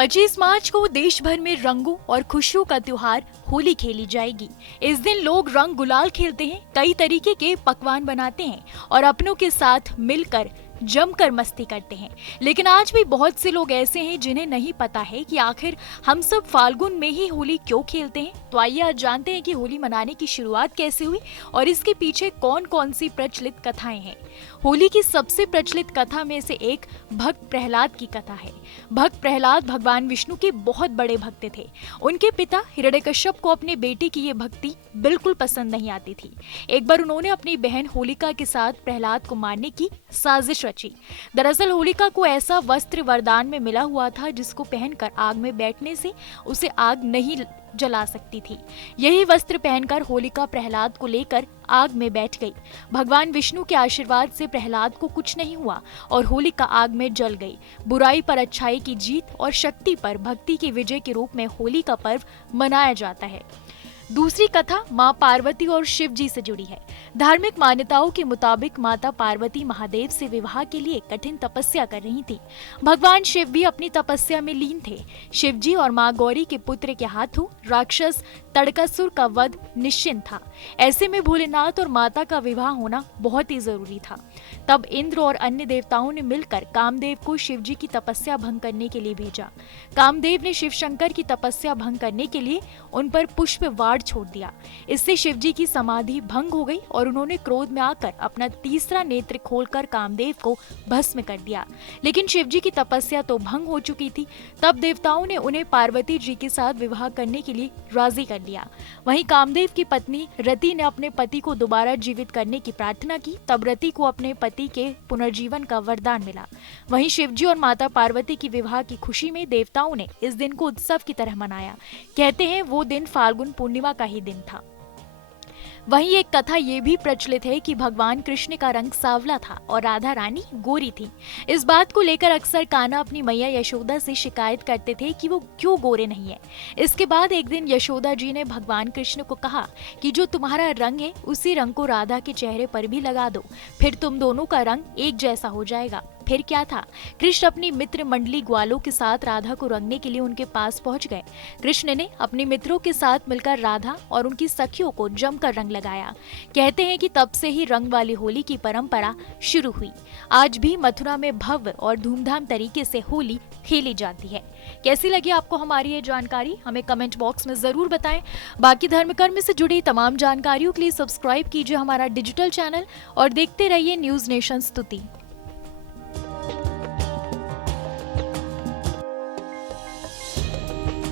25 मार्च को देश भर में रंगों और खुशियों का त्योहार होली खेली जाएगी। इस दिन लोग रंग गुलाल खेलते हैं, कई तरीके के पकवान बनाते हैं और अपनों के साथ मिलकर जमकर मस्ती करते हैं। लेकिन आज भी बहुत से लोग ऐसे हैं जिन्हें नहीं पता है कि आखिर हम सब फाल्गुन में ही होली क्यों खेलते हैं। तो आइए आज जानते हैं कि होली मनाने की शुरुआत कैसे हुई और इसके पीछे कौन कौन सी प्रचलित कथाएं हैं। होली की सबसे प्रचलित कथा में से एक भक्त प्रहलाद की कथा है। भक्त प्रहलाद भगवान विष्णु के बहुत बड़े भक्त थे। उनके पिता हिरण्यकश्यप को अपने बेटे की ये भक्ति बिल्कुल पसंद नहीं आती थी। एक बार उन्होंने अपनी बहन होलिका के साथ प्रहलाद को मारने की साजिश रची। दरअसल होलिका को ऐसा वस्त्र वरदान में मिला हुआ था जिसको पहनकर आग में बैठने से उसे आग नहीं जला सकती थी। यही वस्त्र पहनकर होलिका प्रहलाद को लेकर आग में बैठ गई। भगवान विष्णु के आशीर्वाद से प्रहलाद को कुछ नहीं हुआ और होलिका आग में जल गई। बुराई पर अच्छाई की जीत और शक्ति पर भक्ति की विजय के रूप में होली का पर्व मनाया जाता है। दूसरी कथा मां पार्वती और शिव जी से जुड़ी है। धार्मिक मान्यताओं के मुताबिक माता पार्वती महादेव से विवाह के लिए कठिन तपस्या कर रही थी। भगवान शिव भी अपनी तपस्या में लीन थे। शिव जी और मां गौरी के पुत्र के हाथों राक्षस तड़कासुर का वध निश्चित था। ऐसे में भोलेनाथ और माता का विवाह होना बहुत ही जरूरी था। तब इंद्र और अन्य देवताओं ने मिलकर कामदेव को शिव जी की तपस्या भंग करने के लिए भेजा। कामदेव ने शिव शंकर की तपस्या भंग करने के लिए उन पर पुष्प वार छोड़ दिया। इससे शिव जी की समाधि भंग हो गई और उन्होंने क्रोध में आकर अपना तीसरा नेत्र खोलकर कामदेव को भस्म कर दिया। लेकिन शिव जी की तपस्या तो भंग हो चुकी थी। तब देवताओं ने उन्हें पार्वती जी के साथ विवाह करने के लिए राजी कर लिया। वहीं कामदेव की पत्नी रति ने अपने पति को दोबारा जीवित करने की प्रार्थना की। तब रति को अपने पति के पुनर्जीवन का वरदान मिला। वहीं शिव जी और माता पार्वती की विवाह की खुशी में देवताओं ने इस दिन को उत्सव की तरह मनाया। कहते हैं वो दिन फाल्गुन पूर्णिमा का ही दिन था। वहीं एक कथा ये भी प्रचलित है कि भगवान कृष्ण का रंग सांवला था और राधा रानी गोरी थी। इस बात को लेकर अक्सर कान्हा अपनी मैया यशोदा से शिकायत करते थे कि वो क्यों गोरे नहीं है। इसके बाद एक दिन यशोदा जी ने भगवान कृष्ण को कहा कि जो तुम्हारा रंग है उसी रंग को राधा के चेहरे पर भी लगा दो, फिर तुम दोनों का रंग एक जैसा हो जाएगा। फिर क्या था, कृष्ण अपनी मित्र मंडली ग्वालों के साथ राधा को रंगने के लिए उनके पास पहुंच गए। कृष्ण ने अपने मित्रों के साथ मिलकर राधा और उनकी सखियों को जमकर रंग लगाया। कहते हैं कि तब से ही रंग वाली होली की परंपरा शुरू हुई। आज भी मथुरा में भव्य और धूमधाम तरीके से होली खेली जाती है। कैसी लगी आपको हमारी ये जानकारी, हमें कमेंट बॉक्स में जरूर बताएं। बाकी धर्म कर्म से जुड़ी तमाम जानकारियों के लिए सब्सक्राइब कीजिए हमारा डिजिटल चैनल और देखते रहिए न्यूज नेशन स्तुति।